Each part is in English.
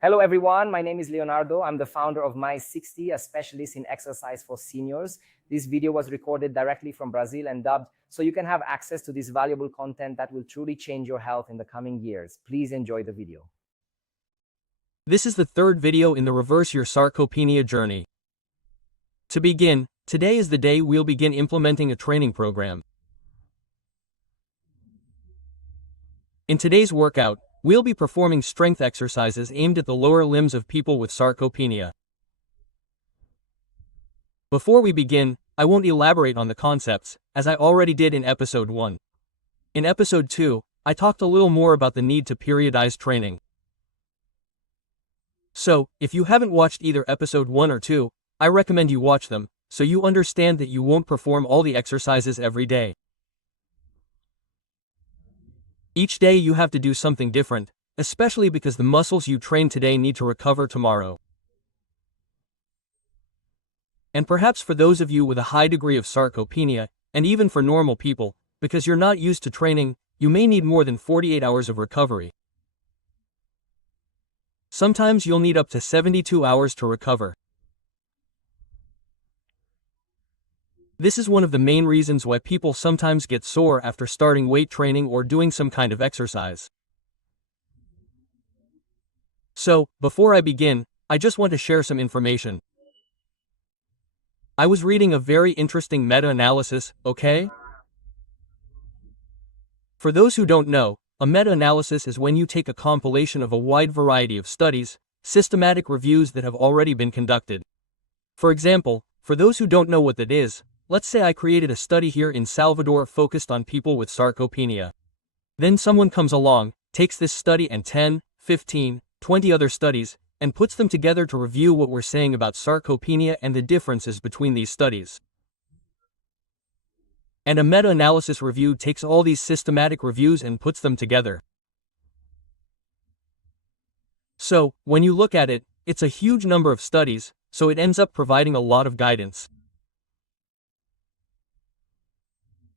Hello, everyone. My name is Leonardo. I'm the founder of My 60, a specialist in exercise for seniors. This video was recorded directly from Brazil and dubbed so you can have access to this valuable content that will truly change your health in the coming years. Please enjoy the video. This is the third video in the Reverse Your Sarcopenia journey. To begin, today is the day we'll begin implementing a training program. In today's workout, we'll be performing strength exercises aimed at the lower limbs of people with sarcopenia. Before we begin, I won't elaborate on the concepts, as I already did in episode 1. In episode 2, I talked a little more about the need to periodize training. So, if you haven't watched either episode 1 or 2, I recommend you watch them, so you understand that you won't perform all the exercises every day. Each day you have to do something different, especially because the muscles you train today need to recover tomorrow. And perhaps for those of you with a high degree of sarcopenia, and even for normal people, because you're not used to training, you may need more than 48 hours of recovery. Sometimes you'll need up to 72 hours to recover. This is one of the main reasons why people sometimes get sore after starting weight training or doing some kind of exercise. So, before I begin, I just want to share some information. I was reading a very interesting meta-analysis, okay? For those who don't know, a meta-analysis is when you take a compilation of a wide variety of studies, systematic reviews that have already been conducted. For example, for those who don't know what that is, let's say I created a study here in Salvador focused on people with sarcopenia. Then someone comes along, takes this study and 10, 15, 20 other studies, and puts them together to review what we're saying about sarcopenia and the differences between these studies. And a meta-analysis review takes all these systematic reviews and puts them together. So, when you look at it, it's a huge number of studies, so it ends up providing a lot of guidance.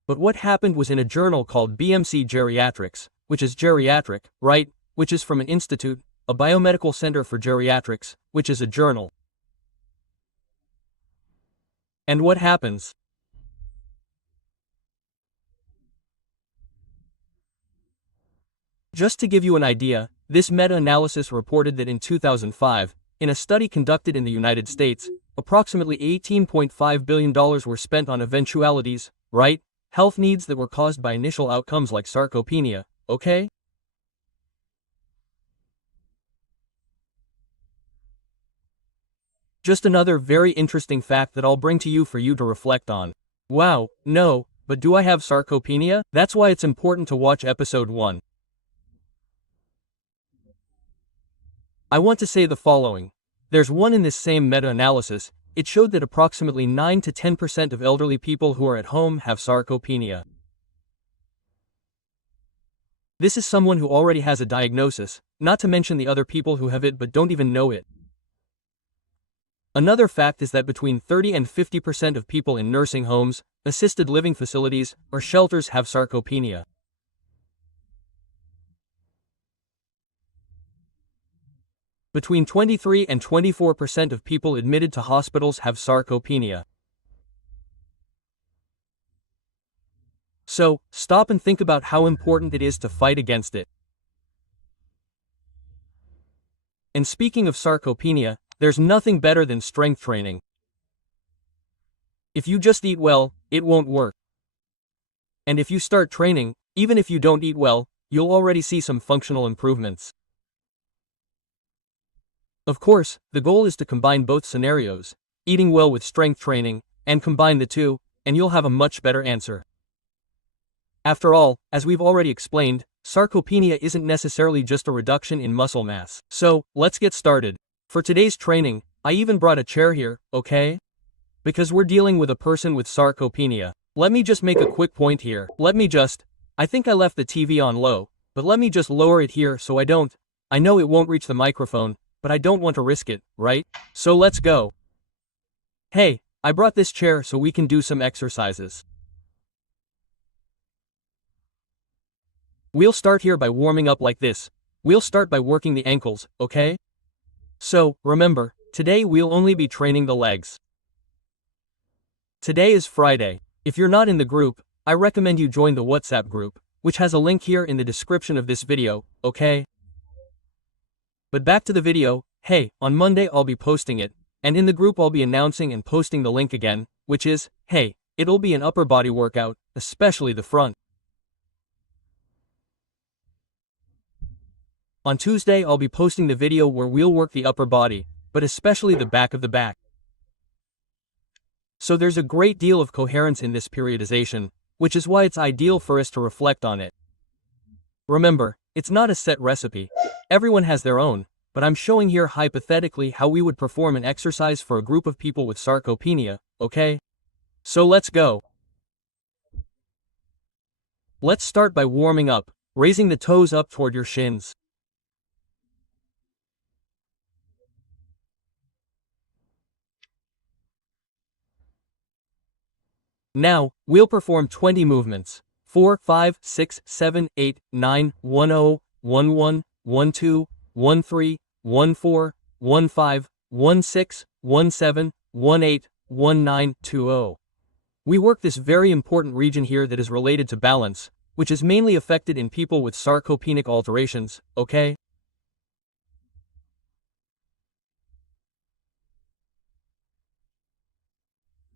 But what happened was in a journal called BMC Geriatrics, which is geriatric, right, which is from an institute, a biomedical center for geriatrics, which is a journal. And what happens? Just to give you an idea, this meta-analysis reported that in 2005, in a study conducted in the United States, approximately $18.5 billion were spent on eventualities, right, health needs that were caused by initial outcomes like sarcopenia, okay? Just another very interesting fact that I'll bring to you for you to reflect on. Wow, no, but do I have sarcopenia? That's why it's important to watch episode 1. I want to say the following. There's one in this same meta-analysis. It showed that approximately 9 to 10% of elderly people who are at home have sarcopenia. This is someone who already has a diagnosis, not to mention the other people who have it but don't even know it. Another fact is that between 30 and 50% of people in nursing homes, assisted living facilities, or shelters have sarcopenia. Between 23 and 24% of people admitted to hospitals have sarcopenia. So, stop and think about how important it is to fight against it. And speaking of sarcopenia, there's nothing better than strength training. If you just eat well, it won't work. And if you start training, even if you don't eat well, you'll already see some functional improvements. Of course, the goal is to combine both scenarios, eating well with strength training, and combine the two, and you'll have a much better answer. After all, as we've already explained, sarcopenia isn't necessarily just a reduction in muscle mass. So, let's get started. For today's training, I even brought a chair here, okay? Because we're dealing with a person with sarcopenia. Let me just make a quick point here. I think I left the TV on low, but let me just lower it here so I know it won't reach the microphone, but I don't want to risk it, right? So let's go. Hey, I brought this chair so we can do some exercises. We'll start here by warming up like this. We'll start by working the ankles, okay? So, remember, today we'll only be training the legs. Today is Friday. If you're not in the group, I recommend you join the WhatsApp group, which has a link here in the description of this video, okay? But back to the video, hey, on Monday I'll be posting it, and in the group I'll be announcing and posting the link again, which is, hey, it'll be an upper body workout, especially the front. On Tuesday I'll be posting the video where we'll work the upper body, but especially the back of the back. So there's a great deal of coherence in this periodization, which is why it's ideal for us to reflect on it. Remember, it's not a set recipe. Everyone has their own, but I'm showing here hypothetically how we would perform an exercise for a group of people with sarcopenia, okay? So let's go. Let's start by warming up, raising the toes up toward your shins. Now, we'll perform 20 movements. 4, 5, 6, 7, 8, 9, 1, 0, 1, 1, 1, 2, 1, 3, 1, 4, 1, 5, 1, 6, 1, 7, 1, 8, 1, 9, 2, 0. We work this very important region here that is related to balance, which is mainly affected in people with sarcopenic alterations, okay?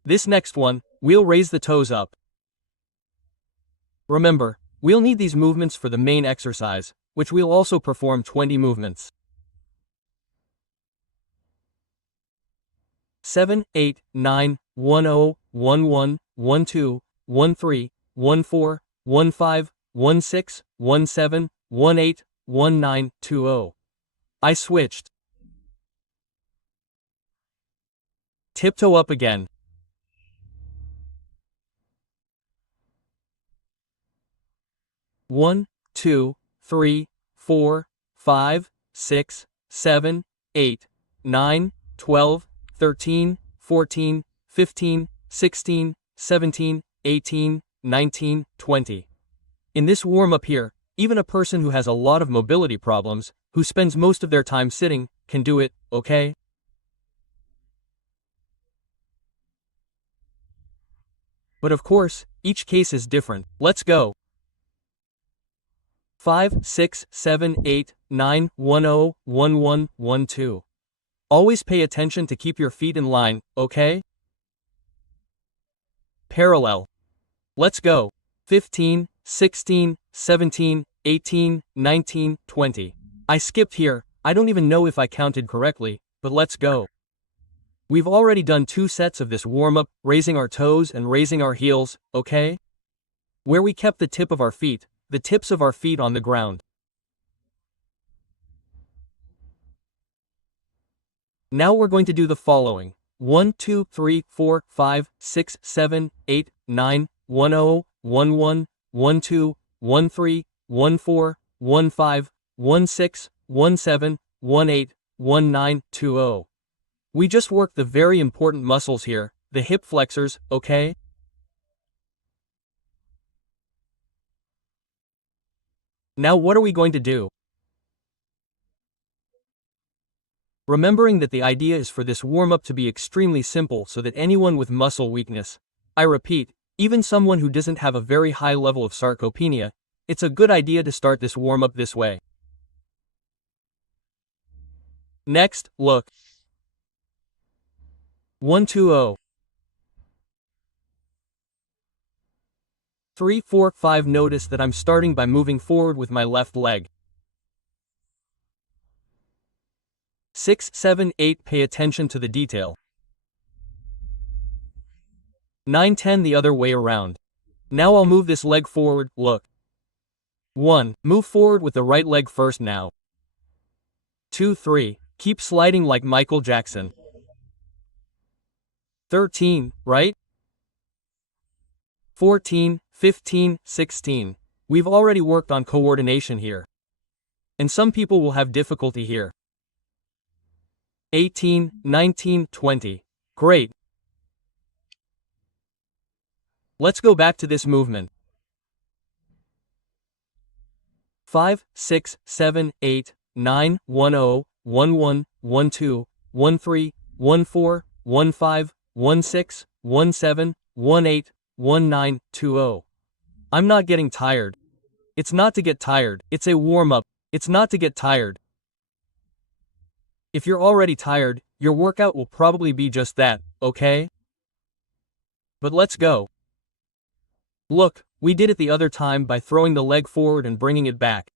This next one, we'll raise the toes up. Remember, we'll need these movements for the main exercise, which we'll also perform 20 movements. 7, 8, 9, 1, 0, 1, 1, 1, 2, 1, 3, 1, 4, 1, 5, 1, 6, 1, 7, 1, 8, 1, 9, 2, 0. I switched. Tiptoe up again. 1, 2, 3, 4, 5, 6, 7, 8, 9, 12, 13, 14, 15, 16, 17, 18, 19, 20. In this warm-up here, even a person who has a lot of mobility problems, who spends most of their time sitting, can do it, okay? But of course, each case is different. Let's go. 5, 6, 7, 8, 9, 1, 0, 1, 1, 1, 2. Always pay attention to keep your feet in line, okay? Parallel. Let's go. 15, 16, 17, 18, 19, 20. I skipped here, I don't even know if I counted correctly, but let's go. We've already done 2 sets of this warm-up, raising our toes and raising our heels, okay? Where we kept the tip of our feet, the tips of our feet on the ground. Now we're going to do the following. 1, 2, 3, 4, 5, 6, 7, 8, 9, 1, 0, 1, 1, 1, 2, 1, 3, 1, 4, 1, 5, 1, 6, 1, 7, 1, 8, 1, 9, 2, 0. We just worked the very important muscles here, the hip flexors, okay? Now what are we going to do? Remembering that the idea is for this warm-up to be extremely simple so that anyone with muscle weakness, I repeat, even someone who doesn't have a very high level of sarcopenia, it's a good idea to start this warm-up this way. Next, look. 1, 2, 0. 3, 4, 5. Notice that I'm starting by moving forward with my left leg. 6, 7, 8. Pay attention to the detail. 9, 10. The other way around. Now I'll move this leg forward, look. 1. Move forward with the right leg first now. 2, 3. Keep sliding like Michael Jackson. 13, right? 14, 15, 16. We've already worked on coordination here. And some people will have difficulty here. 18, 19, 20. Great. Let's go back to this movement. 5, 6, 7, 8, 9, 1, 0, 11, 12, 13, 14, 15, 16, 17, 18, 19, 20. I'm not getting tired. It's not to get tired, it's a warm-up. It's not to get tired. If you're already tired, your workout will probably be just that, okay? But let's go. Look, we did it the other time by throwing the leg forward and bringing it back.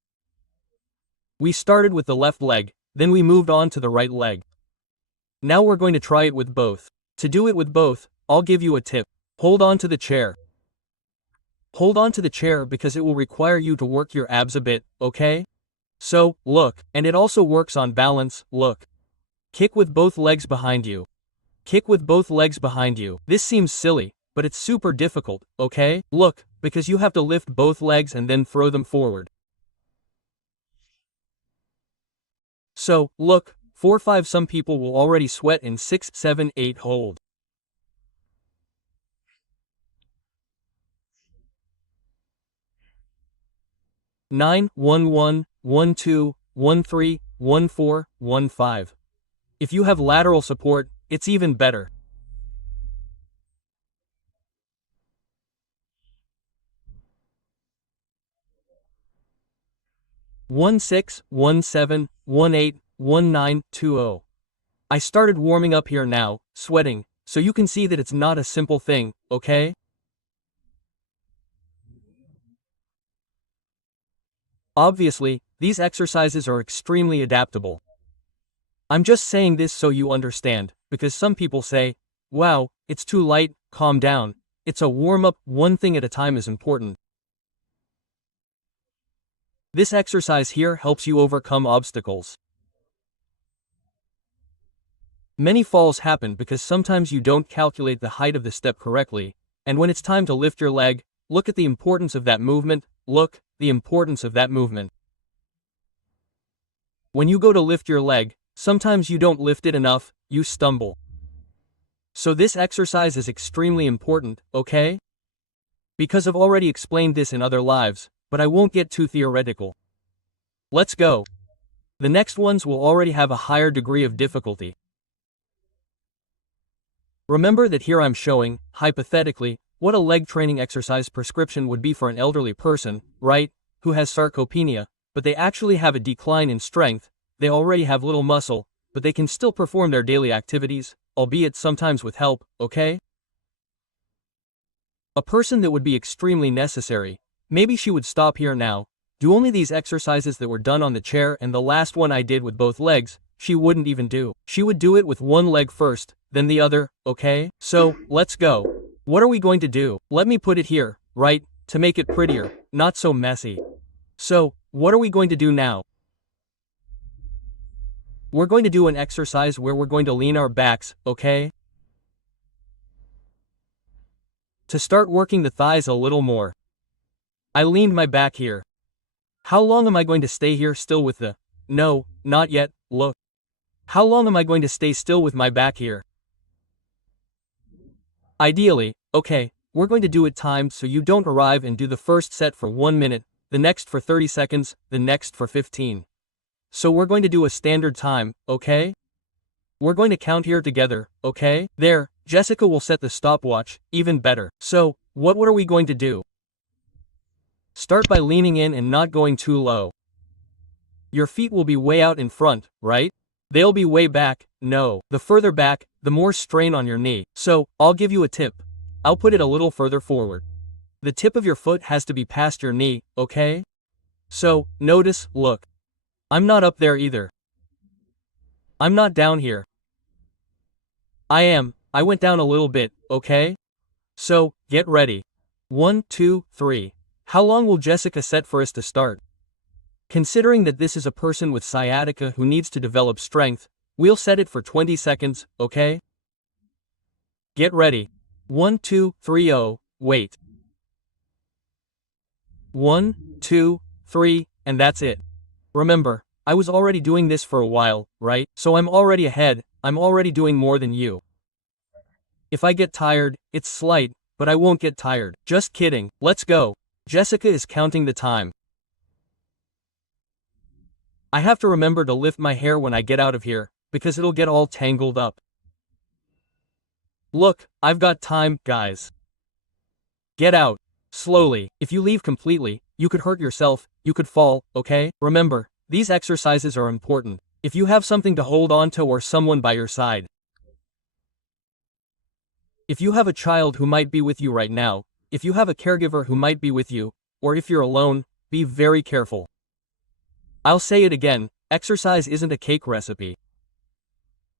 We started with the left leg, then we moved on to the right leg. Now we're going to try it with both. To do it with both, I'll give you a tip. Hold on to the chair. Hold on to the chair because it will require you to work your abs a bit, okay? So, look, and it also works on balance, look. Kick with both legs behind you. Kick with both legs behind you. This seems silly, but it's super difficult, okay? Look, because you have to lift both legs and then throw them forward. So, look, 4-5 some people will already sweat in 6, 7, 8 hold. Nine, 1, 1, 1, 2, 1, 3, 1, 4, 1, 5. If you have lateral support, it's even better. 1, 6, 1, 7, 1, 8, 1, 9, 2, 0. I started warming up here now, sweating, so you can see that it's not a simple thing, okay? Obviously, these exercises are extremely adaptable. I'm just saying this so you understand, because some people say, wow, it's too light, calm down. It's a warm-up, one thing at a time is important. This exercise here helps you overcome obstacles. Many falls happen because sometimes you don't calculate the height of the step correctly, and when it's time to lift your leg, look at the importance of that movement, look, the importance of that movement. When you go to lift your leg, sometimes you don't lift it enough, you stumble. So this exercise is extremely important, okay? Because I've already explained this in other lives, but I won't get too theoretical. Let's go. The next ones will already have a higher degree of difficulty. Remember that here I'm showing, hypothetically, what a leg training exercise prescription would be for an elderly person, right, who has sarcopenia, but they actually have a decline in strength, they already have little muscle, but they can still perform their daily activities, albeit sometimes with help, okay? A person that would be extremely necessary, maybe she would stop here now, do only these exercises that were done on the chair, and the last one I did with both legs, she wouldn't even do. She would do it with one leg first, then the other, okay? So, let's go. What are we going to do? Let me put it here, right, to make it prettier, not so messy. So, what are we going to do now? We're going to do an exercise where we're going to lean our backs, okay? To start working the thighs a little more. I leaned my back here. How long am I going to stay here still with the... No, not yet, look. How long am I going to stay still with my back here? Ideally, okay, we're going to do it timed so you don't arrive and do the first set for 1 minute, the next for 30 seconds, the next for 15. So we're going to do a standard time, okay? We're going to count here together, okay? There, Jessica will set the stopwatch, even better. So, what are we going to do? Start by leaning in and not going too low. Your feet will be way out in front, right? They'll be way back, no. The further back, the more strain on your knee. So, I'll give you a tip. I'll put it a little further forward. The tip of your foot has to be past your knee, okay? So, notice, look. I'm not up there either. I'm not down here. I went down a little bit, okay? So, get ready. 1, 2, 3. How long will Jessica set for us to start? Considering that this is a person with sciatica who needs to develop strength, we'll set it for 20 seconds, okay? Get ready. 1, 2, 3, oh, wait. 1, 2, 3, and that's it. Remember, I was already doing this for a while, right? So I'm already ahead, I'm already doing more than you. If I get tired, it's slight, but I won't get tired. Just kidding, let's go. Jessica is counting the time. I have to remember to lift my hair when I get out of here, because it'll get all tangled up. Look, I've got time, guys. Get out. Slowly. If you leave completely, you could hurt yourself, you could fall, okay? Remember, these exercises are important. If you have something to hold on to or someone by your side. If you have a child who might be with you right now, if you have a caregiver who might be with you, or if you're alone, be very careful. I'll say it again, exercise isn't a cake recipe.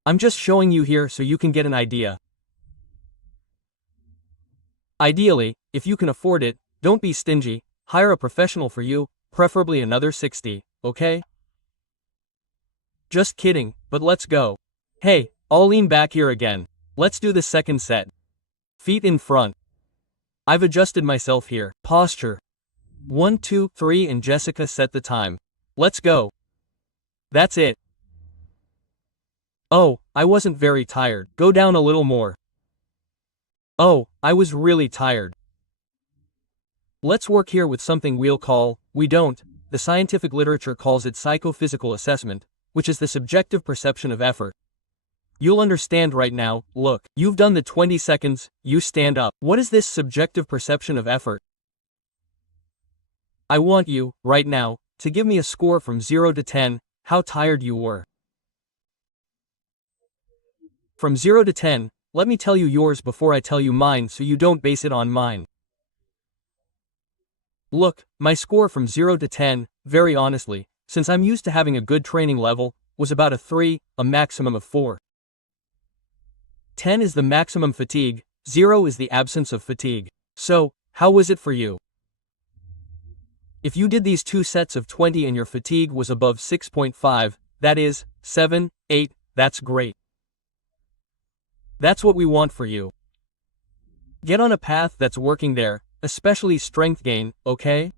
I'm just showing you here so you can get an idea. Ideally, if you can afford it, don't be stingy, hire a professional for you, preferably another 60, okay? Just kidding, but let's go. Hey, I'll lean back here again. Let's do the second set. Feet in front. I've adjusted myself here. Posture. 1, 2, 3 and Jessica set the time. Let's go. That's it. Oh, I wasn't very tired. Go down a little more. Oh, I was really tired. Let's work here with something the scientific literature calls it psychophysical assessment, which is the subjective perception of effort. You'll understand right now. Look, you've done the 20 seconds, you stand up. What is this subjective perception of effort? I want you, right now, to give me a score from 0 to 10, how tired you were. From 0 to 10, let me tell you yours before I tell you mine so you don't base it on mine. Look, my score from 0 to 10, very honestly, since I'm used to having a good training level, was about a 3, a maximum of 4. 10 is the maximum fatigue, 0 is the absence of fatigue. So, how was it for you? If you did these 2 sets of 20 and your fatigue was above 6.5, that is, 7, 8, that's great. That's what we want for you. Get on a path that's working there, especially strength gain, okay?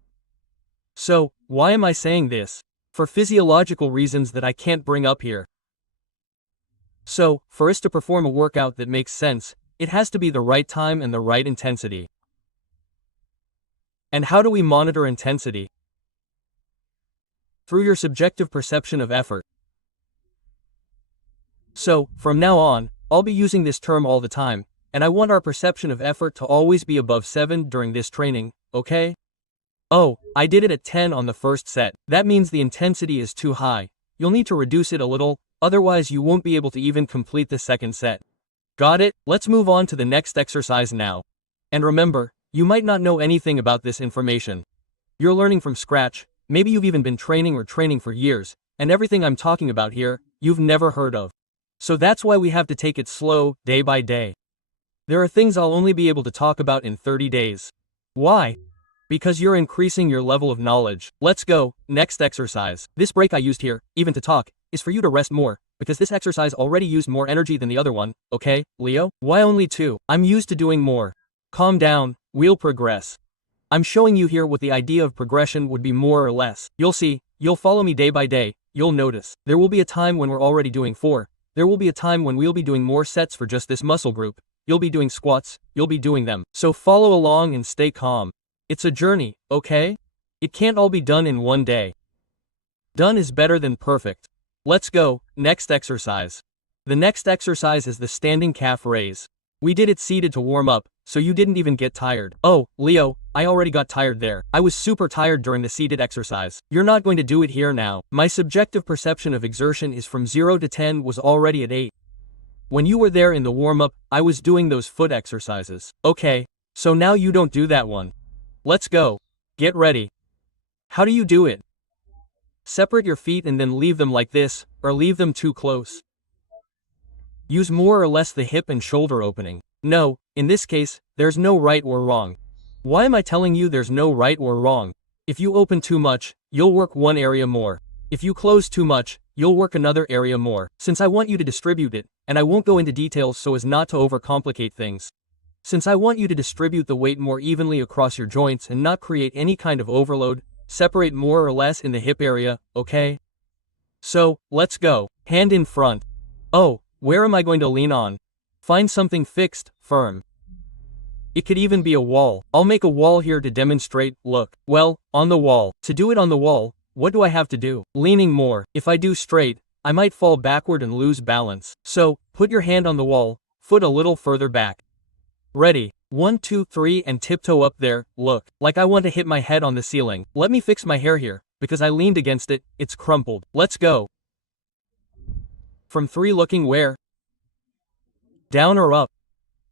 So, why am I saying this? For physiological reasons that I can't bring up here. So, for us to perform a workout that makes sense, it has to be the right time and the right intensity. And how do we monitor intensity? Through your subjective perception of effort. So, from now on, I'll be using this term all the time, and I want our perception of effort to always be above 7 during this training, okay? Oh, I did it at 10 on the first set. That means the intensity is too high. You'll need to reduce it a little, otherwise you won't be able to even complete the second set. Got it? Let's move on to the next exercise now. And remember, you might not know anything about this information. You're learning from scratch, maybe you've even been training for years, and everything I'm talking about here, you've never heard of. So that's why we have to take it slow, day by day. There are things I'll only be able to talk about in 30 days. Why? Because you're increasing your level of knowledge. Let's go, next exercise. This break I used here, even to talk, is for you to rest more, because this exercise already used more energy than the other one, okay, Leo? Why only 2? I'm used to doing more. Calm down, we'll progress. I'm showing you here what the idea of progression would be more or less. You'll see, you'll follow me day by day, you'll notice. There will be a time when we're already doing 4. There will be a time when we'll be doing more sets for just this muscle group. You'll be doing squats, you'll be doing them. So follow along and stay calm. It's a journey, okay? It can't all be done in one day. Done is better than perfect. Let's go, next exercise. The next exercise is the standing calf raise. We did it seated to warm up, so you didn't even get tired. Oh, Leo, I already got tired there. I was super tired during the seated exercise. You're not going to do it here now. My subjective perception of exertion is from 0 to 10 was already at 8. When you were there in the warm-up, I was doing those foot exercises. Okay, so now you don't do that one. Let's go. Get ready. How do you do it? Separate your feet and then leave them like this, or leave them too close. Use more or less the hip and shoulder opening. No, in this case, there's no right or wrong. Why am I telling you there's no right or wrong? If you open too much, you'll work one area more. If you close too much, you'll work another area more. Since I want you to distribute it, and I won't go into details so as not to overcomplicate things. Since I want you to distribute the weight more evenly across your joints and not create any kind of overload, separate more or less in the hip area, okay? So, let's go. Hand in front. Oh, where am I going to lean on? Find something fixed, firm. It could even be a wall. I'll make a wall here to demonstrate, look. Well, on the wall. To do it on the wall, what do I have to do? Leaning more. If I do straight, I might fall backward and lose balance. So, put your hand on the wall, foot a little further back. Ready? 1, 2, 3 and tiptoe up there. Look, like I want to hit my head on the ceiling. Let me fix my hair here, because I leaned against it, it's crumpled. Let's go. From 3 looking where? Down or up?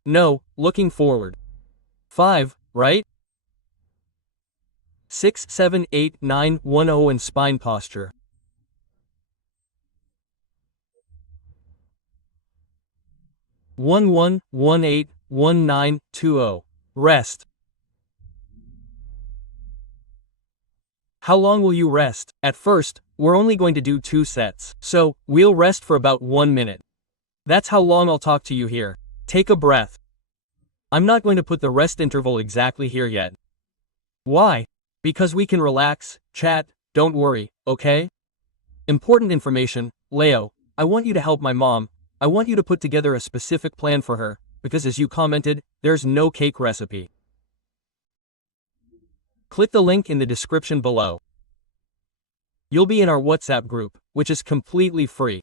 No, looking forward. 5, right? 6, 7, 8, 9, 1, 0 and spine posture. 1, 1, 1, 8, 1, 9, 2, 0. Rest. How long will you rest? At first, we're only going to do 2 sets. So, we'll rest for about 1 minute. That's how long I'll talk to you here. Take a breath. I'm not going to put the rest interval exactly here yet. Why? Because we can relax, chat, don't worry, okay? Important information, Leo, I want you to help my mom. I want you to put together a specific plan for her, because as you commented, there's no cake recipe. Click the link in the description below. You'll be in our WhatsApp group, which is completely free.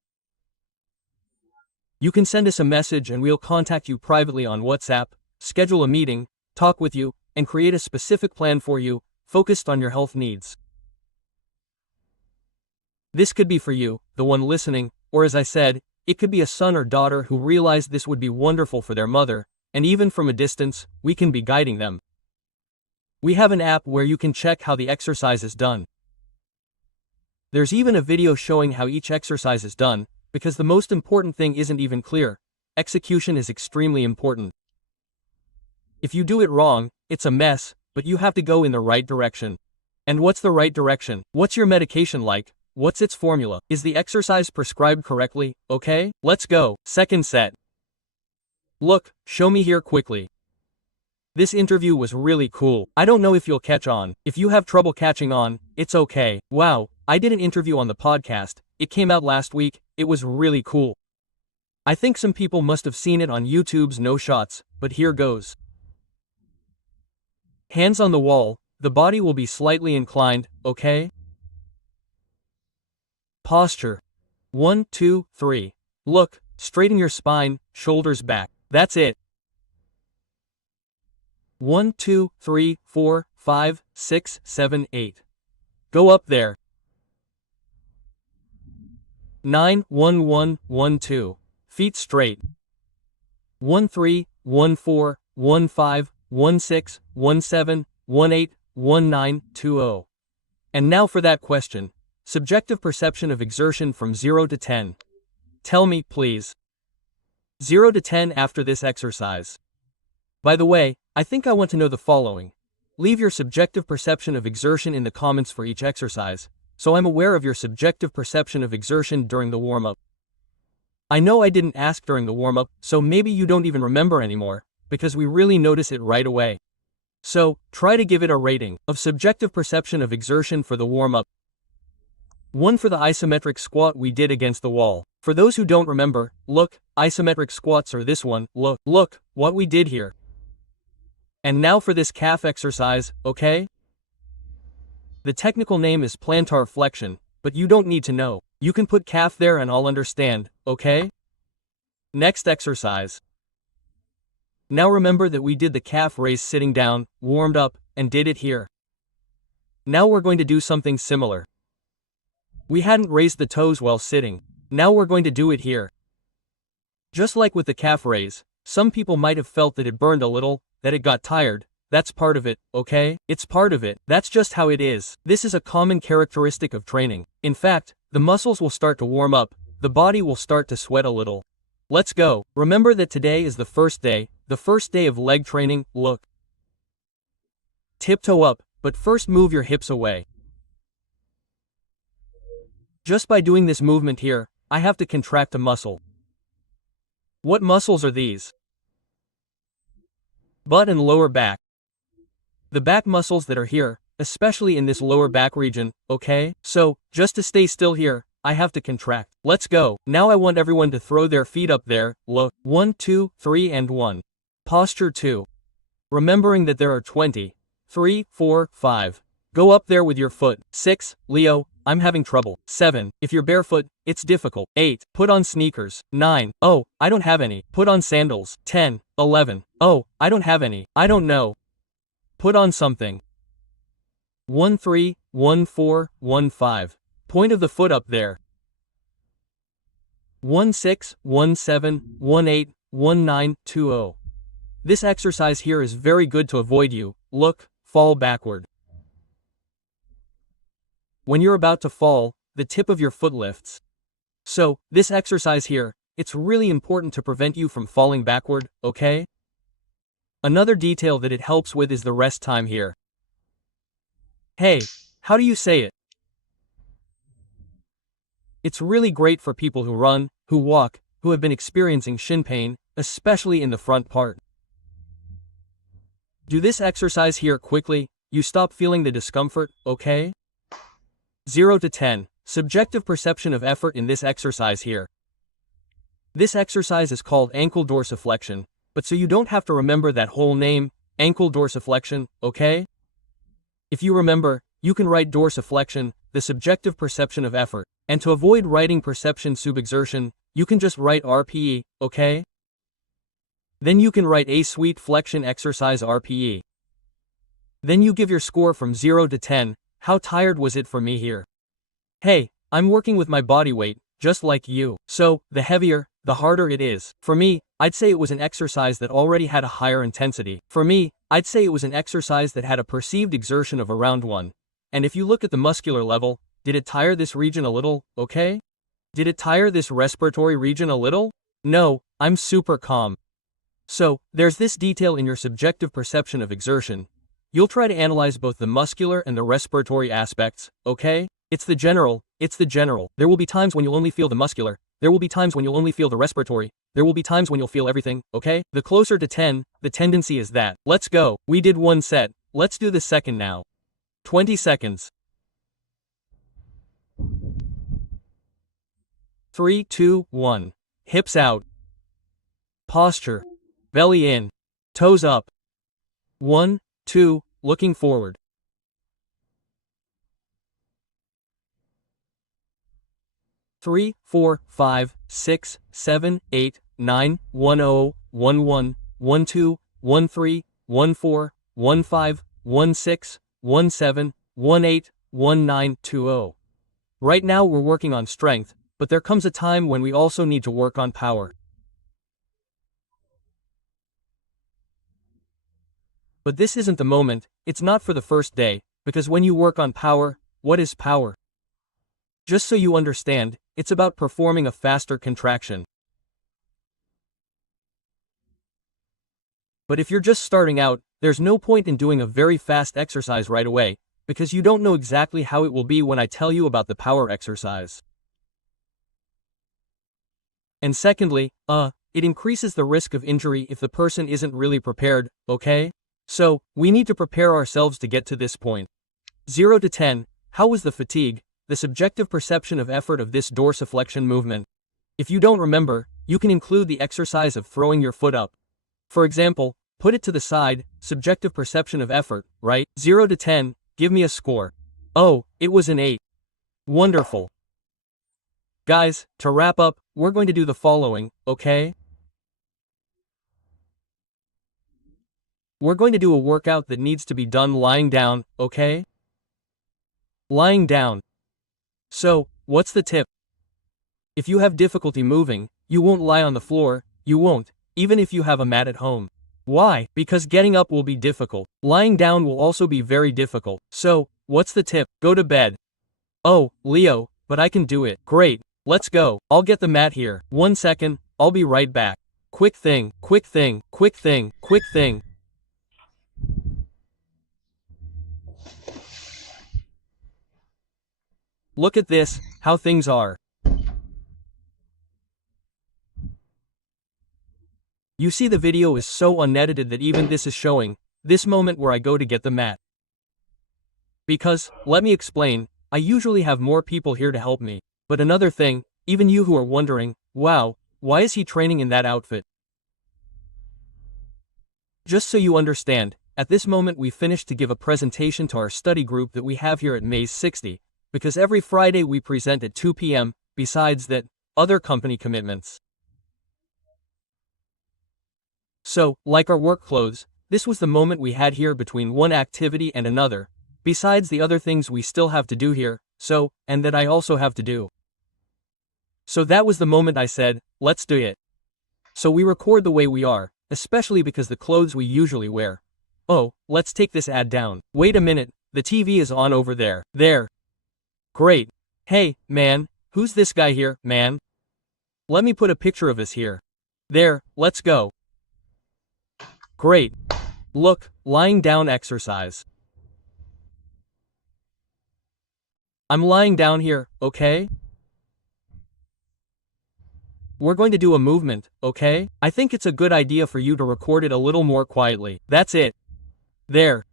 You can send us a message and we'll contact you privately on WhatsApp, schedule a meeting, talk with you, and create a specific plan for you, focused on your health needs. This could be for you, the one listening, or as I said, it could be a son or daughter who realized this would be wonderful for their mother, and even from a distance, we can be guiding them. We have an app where you can check how the exercise is done. There's even a video showing how each exercise is done, because the most important thing isn't even clear. Execution is extremely important. If you do it wrong, it's a mess, but you have to go in the right direction. And what's the right direction? What's your medication like? What's its formula? Is the exercise prescribed correctly? Okay, let's go. Second set. Look, show me here quickly. This interview was really cool. I don't know if you'll catch on. If you have trouble catching on, it's okay. Wow, I did an interview on the podcast. It came out last week. It was really cool. I think some people must have seen it on YouTube's No Shots, but here goes. Hands on the wall, the body will be slightly inclined, okay? Posture. 1, 2, 3. Look, straighten your spine, shoulders back. That's it. 1, 2, 3, 4, 5, 6, 7, 8. Go up there. 9, 1, 1, 1, 2. Feet straight. 1, 3, 1, 4, 1, 5, 1, 6, 1, 7, 1, 8, 1, 9, 2, 0. And now for that question. Subjective perception of exertion from 0 to 10. Tell me, please. 0 to 10 after this exercise. By the way, I think I want to know the following. Leave your subjective perception of exertion in the comments for each exercise, so I'm aware of your subjective perception of exertion during the warm-up. I know I didn't ask during the warm-up, so maybe you don't even remember anymore, because we really notice it right away. So, try to give it a rating of subjective perception of exertion for the warm-up. 1 for the isometric squat we did against the wall. For those who don't remember, look, isometric squats are this one, look, what we did here. And now for this calf exercise, okay? The technical name is plantar flexion, but you don't need to know. You can put calf there and I'll understand, okay? Next exercise. Now remember that we did the calf raise sitting down, warmed up, and did it here. Now we're going to do something similar. We hadn't raised the toes while sitting. Now we're going to do it here. Just like with the calf raise, some people might have felt that it burned a little, that it got tired. That's part of it, okay? It's part of it. That's just how it is. This is a common characteristic of training. In fact, the muscles will start to warm up, the body will start to sweat a little. Let's go. Remember that today is the first day of leg training. Look. Tiptoe up, but first move your hips away. Just by doing this movement here, I have to contract a muscle. What muscles are these? Butt and lower back. The back muscles that are here, especially in this lower back region, okay? So, just to stay still here, I have to contract. Let's go. Now I want everyone to throw their feet up there. Look. 1, 2, 3 and 1. Posture 2. Remembering that there are 20. 3, 4, 5. Go up there with your foot. 6. Leo, I'm having trouble. 7. If you're barefoot, it's difficult. 8. Put on sneakers. 9. Oh, I don't have any. Put on sandals. 10. 11. Oh, I don't have any. I don't know. Put on something. 13, 14, 15. Point of the foot up there. 16, 17, 18, 19, 20. This exercise here is very good to avoid you, fall backward. When you're about to fall, the tip of your foot lifts. So, this exercise here, it's really important to prevent you from falling backward, okay? Another detail that it helps with is the rest time here. Hey, how do you say it? It's really great for people who run, who walk, who have been experiencing shin pain, especially in the front part. Do this exercise here quickly, you stop feeling the discomfort, okay? 0 to 10. Subjective perception of effort in this exercise here. This exercise is called ankle dorsiflexion, but so you don't have to remember that whole name, ankle dorsiflexion, okay? If you remember, you can write dorsiflexion, the subjective perception of effort, and to avoid writing perception subexertion, you can just write RPE, okay? Then you can write a sweet flexion exercise RPE. Then you give your score from 0 to 10, how tired was it for me here? Hey, I'm working with my body weight, just like you. So, the heavier, the harder it is. For me, I'd say it was an exercise that already had a higher intensity. For me, I'd say it was an exercise that had a perceived exertion of around 1. And if you look at the muscular level, did it tire this region a little, okay? Did it tire this respiratory region a little? No, I'm super calm. So, there's this detail in your subjective perception of exertion. You'll try to analyze both the muscular and the respiratory aspects, okay? It's the general. There will be times when you'll only feel the muscular, there will be times when you'll only feel the respiratory, there will be times when you'll feel everything, okay? The closer to 10, the tendency is that. Let's go. We did one set. Let's do the second now. 20 seconds. 3, 2, 1. Hips out. Posture. Belly in. Toes up. 1, 2, looking forward. 3, 4, 5, 6, 7, 8, 9, 1, 0, 1, 1, 1, 2, 1, 3, 1, 4, 1, 5, 1, 6, 1, 7, 1, 8, 1, 9, 2, 0. Right now we're working on strength, but there comes a time when we also need to work on power. But this isn't the moment, it's not for the first day, because when you work on power, what is power? Just so you understand, it's about performing a faster contraction. But if you're just starting out, there's no point in doing a very fast exercise right away, because you don't know exactly how it will be when I tell you about the power exercise. And secondly, it increases the risk of injury if the person isn't really prepared, okay? So, we need to prepare ourselves to get to this point. 0 to 10, how was the fatigue, the subjective perception of effort of this dorsiflexion movement? If you don't remember, you can include the exercise of throwing your foot up. For example, put it to the side, subjective perception of effort, right? 0 to 10, give me a score. Oh, it was an 8. Wonderful. Guys, to wrap up, we're going to do the following, okay? We're going to do a workout that needs to be done lying down, okay? Lying down. So, what's the tip? If you have difficulty moving, you won't lie on the floor, you won't, even if you have a mat at home. Why? Because getting up will be difficult. Lying down will also be very difficult. So, what's the tip? Go to bed. Oh, Leo, but I can do it. Great. Let's go. I'll get the mat here. 1 second, I'll be right back. Quick thing. Look at this, how things are. You see the video is so unedited that even this is showing, this moment where I go to get the mat. Because, let me explain, I usually have more people here to help me. But another thing, even you who are wondering, wow, why is he training in that outfit? Just so you understand, at this moment we finished to give a presentation to our study group that we have here at Maze 60, because every Friday we present at 2 p.m., besides that, other company commitments. So, like our work clothes, this was the moment we had here between one activity and another, besides the other things we still have to do here, and that I also have to do. So that was the moment I said, let's do it. So we record the way we are, especially because the clothes we usually wear. Oh, let's take this ad down. Wait a minute, the TV is on over there. There. Great. Hey, man, who's this guy here, man? Let me put a picture of us here. There, let's go. Great. Look, lying down exercise. I'm lying down here, okay? We're going to do a movement, okay? I think it's a good idea for you to record it a little more quietly. That's it. There.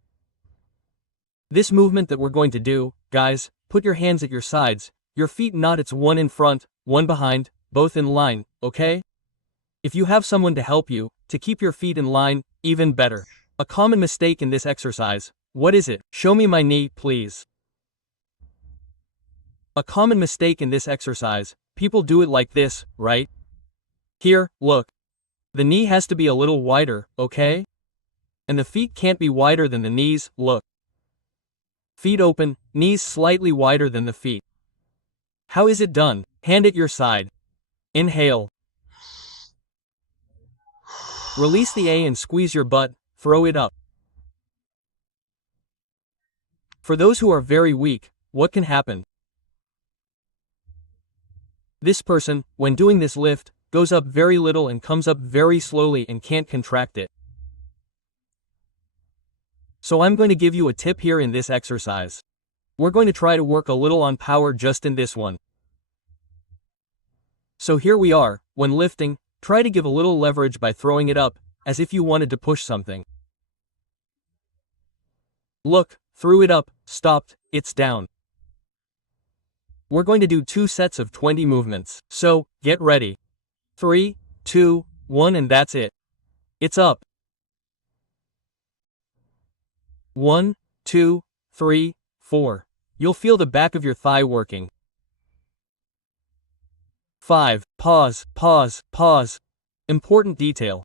This movement that we're going to do, guys, put your hands at your sides, your feet not it's one in front, one behind, both in line, okay? If you have someone to help you, to keep your feet in line, even better. A common mistake in this exercise, what is it? Show me my knee, please. A common mistake in this exercise, people do it like this, right? Here, look. The knee has to be a little wider, okay? And the feet can't be wider than the knees, look. Feet open, knees slightly wider than the feet. How is it done? Hand at your side. Inhale. Release the A and squeeze your butt, throw it up. For those who are very weak, what can happen? This person, when doing this lift, goes up very little and comes up very slowly and can't contract it. So I'm going to give you a tip here in this exercise. We're going to try to work a little on power just in this one. So here we are, when lifting, try to give a little leverage by throwing it up, as if you wanted to push something. Look, threw it up, stopped, it's down. We're going to do 2 sets of 20 movements, so, get ready. 3, 2, 1 and that's it. It's up. 1, 2, 3, 4. You'll feel the back of your thigh working. 5. Pause, pause, pause. Important detail.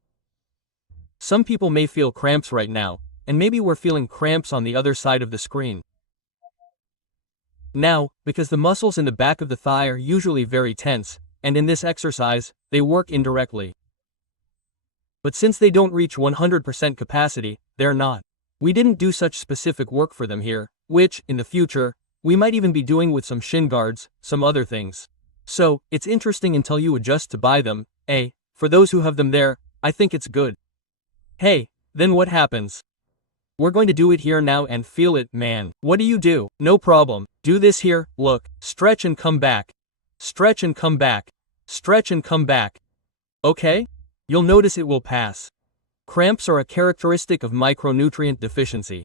Some people may feel cramps right now, and maybe we're feeling cramps on the other side of the screen. Now, because the muscles in the back of the thigh are usually very tense, and in this exercise, they work indirectly. But since they don't reach 100% capacity, they're not. We didn't do such specific work for them here, which, in the future, we might even be doing with some shin guards, some other things. So, it's interesting until you adjust to buy them. For those who have them there, I think it's good. Hey, then what happens? We're going to do it here now and feel it, man. What do? No problem. Do this here, look, stretch and come back. Stretch and come back. Stretch and come back. Okay? You'll notice it will pass. Cramps are a characteristic of micronutrient deficiency.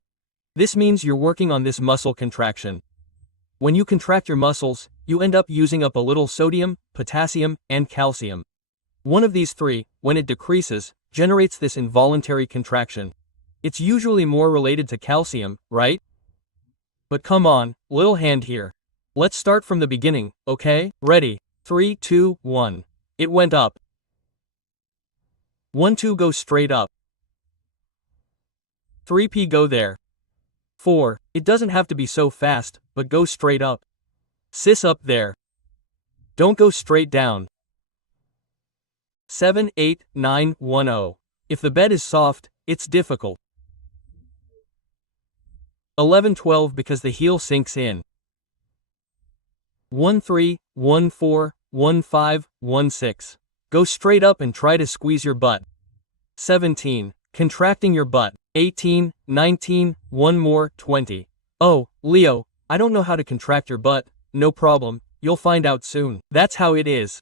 This means you're working on this muscle contraction. When you contract your muscles, you end up using up a little sodium, potassium, and calcium. One of these 3, when it decreases, generates this involuntary contraction. It's usually more related to calcium, right? But come on, little hand here. Let's start from the beginning, okay? Ready? 3, 2, 1. It went up. 1, 2 go straight up. 3p go there. 4, it doesn't have to be so fast, but go straight up. Sis up there. Don't go straight down. 7, 8, 9, 1, 0. If the bed is soft, it's difficult. 11, 12 because the heel sinks in. 1, 3, 1, 4, 1, 5, 1, 6. Go straight up and try to squeeze your butt. 17. Contracting your butt. 18, 19, 1 more, 20. Oh, Leo, I don't know how to contract your butt. No problem, you'll find out soon. That's how it is.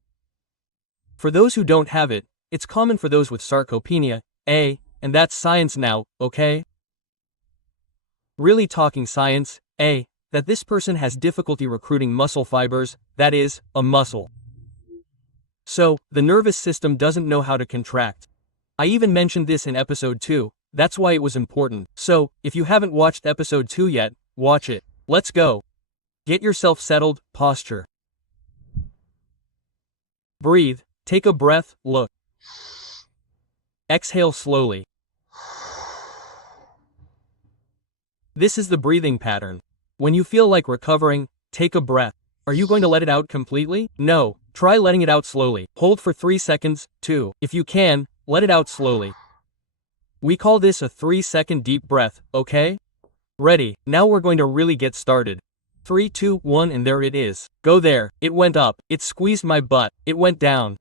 For those who don't have it, it's common for those with sarcopenia, and that's science now, okay? Really talking science, that this person has difficulty recruiting muscle fibers, that is, a muscle. So, the nervous system doesn't know how to contract. I even mentioned this in episode 2, That's why it was important. So, if you haven't watched episode 2 yet, watch it. Let's go. Get yourself settled, posture. Breathe, take a breath, look. Exhale slowly. This is the breathing pattern. When you feel like recovering, take a breath. Are you going to let it out completely? No. Try letting it out slowly. Hold for 3 seconds, 2. If you can, let it out slowly. We call this a 3-second deep breath, okay? Ready, now we're going to really get started. 3, 2, 1 and there it is. Go there, it went up, it squeezed my butt, it went down.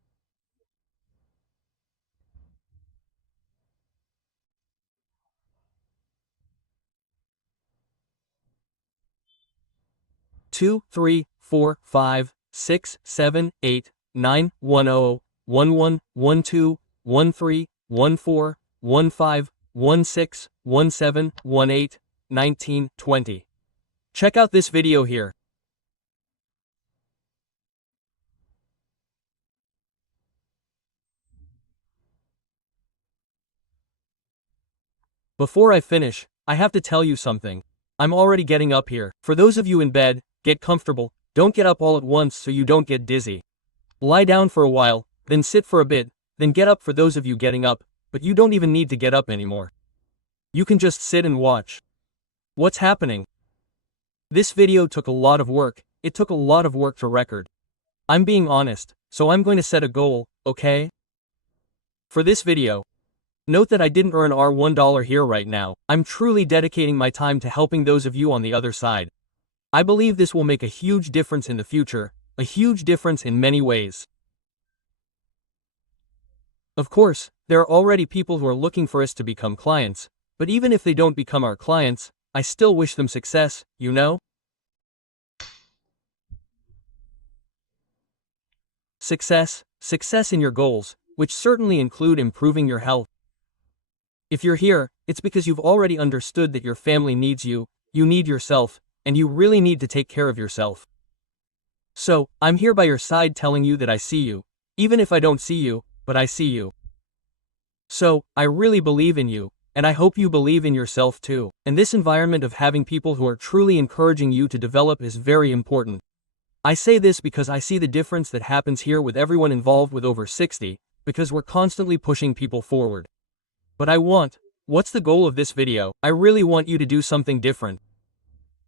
Two, 3, 4, 5, 6, 7, 8, 9, 1, 0, 1, 1, 1, 2, 1, 3, 1, 4, 1, 5, 1, 6, 1, 7, 1, 8, 19, 20. Check out this video here. Before I finish, I have to tell you something. I'm already getting up here. For those of you in bed, get comfortable, don't get up all at once so you don't get dizzy. Lie down for a while, then sit for a bit, then get up for those of you getting up, but you don't even need to get up anymore. You can just sit and watch. What's happening? This video took a lot of work, it took a lot of work to record. I'm being honest, so I'm going to set a goal, okay? For this video, note that I didn't earn our $1 here right now. I'm truly dedicating my time to helping those of you on the other side. I believe this will make a huge difference in the future, a huge difference in many ways. Of course, there are already people who are looking for us to become clients, but even if they don't become our clients, I still wish them success, you know? Success in your goals, which certainly include improving your health. If you're here, it's because you've already understood that your family needs you, you need yourself, and you really need to take care of yourself. So, I'm here by your side telling you that I see you, even if I don't see you, but I see you. So, I really believe in you, and I hope you believe in yourself too. And this environment of having people who are truly encouraging you to develop is very important. I say this because I see the difference that happens here with everyone involved with over 60, because we're constantly pushing people forward. But what's the goal of this video? I really want you to do something different.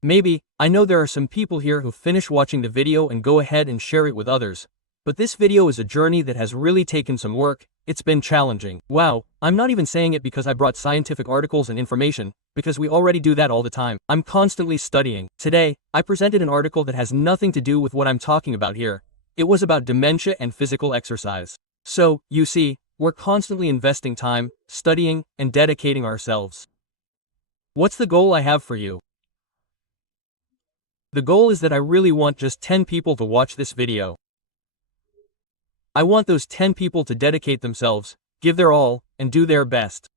Maybe, I know there are some people here who finish watching the video and go ahead and share it with others. But this video is a journey that has really taken some work, it's been challenging. Wow, I'm not even saying it because I brought scientific articles and information, because we already do that all the time. I'm constantly studying. Today, I presented an article that has nothing to do with what I'm talking about here. It was about dementia and physical exercise. So, you see, we're constantly investing time, studying, and dedicating ourselves. What's the goal I have for you? The goal is that I really want just 10 people to watch this video. I want those 10 people to dedicate themselves, give their all, and do their best.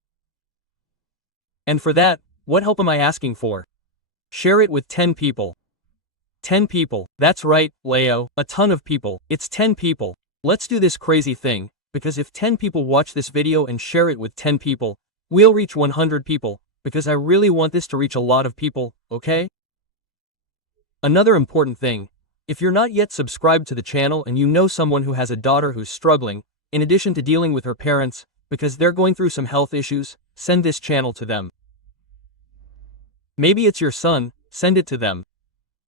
And for that, what help am I asking for? Share it with 10 people. 10 people, that's right, Leo, a ton of people. It's 10 people. Let's do this crazy thing, because if 10 people watch this video and share it with 10 people, we'll reach 100 people, because I really want this to reach a lot of people, okay? Another important thing, if you're not yet subscribed to the channel and you know someone who has a daughter who's struggling, in addition to dealing with her parents, because they're going through some health issues, send this channel to them. Maybe it's your son, send it to them.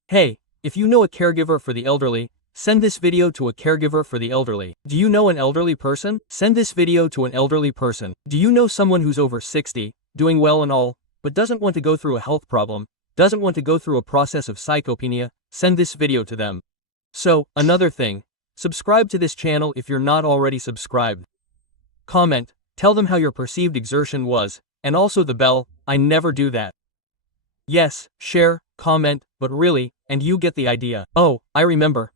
Hey, if you know a caregiver for the elderly, send this video to a caregiver for the elderly. Do you know an elderly person? Send this video to an elderly person. Do you know someone who's over 60, doing well and all, but doesn't want to go through a health problem, doesn't want to go through a process of sarcopenia? Send this video to them. So, another thing, subscribe to this channel if you're not already subscribed. Comment, tell them how your perceived exertion was, and also the bell, I never do that. Yes, share, comment, but really, and you get the idea. Oh, I remember.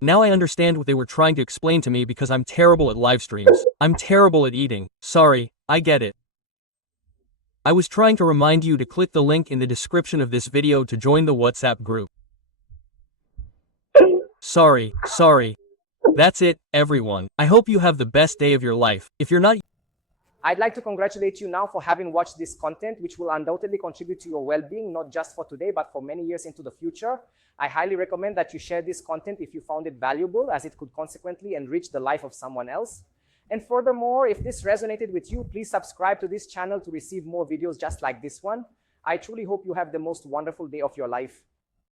Now I understand what they were trying to explain to me because I'm terrible at live streams. I'm terrible at eating. Sorry, I get it. I was trying to remind you to click the link in the description of this video to join the WhatsApp group. Sorry. That's it, everyone. I hope you have the best day of your life. If you're not I'd like to congratulate you now for having watched this content, which will undoubtedly contribute to your well-being, not just for today, but for many years into the future. I highly recommend that you share this content if you found it valuable, as it could consequently enrich the life of someone else. And furthermore, if this resonated with you, please subscribe to this channel to receive more videos just like this one. I truly hope you have the most wonderful day of your life.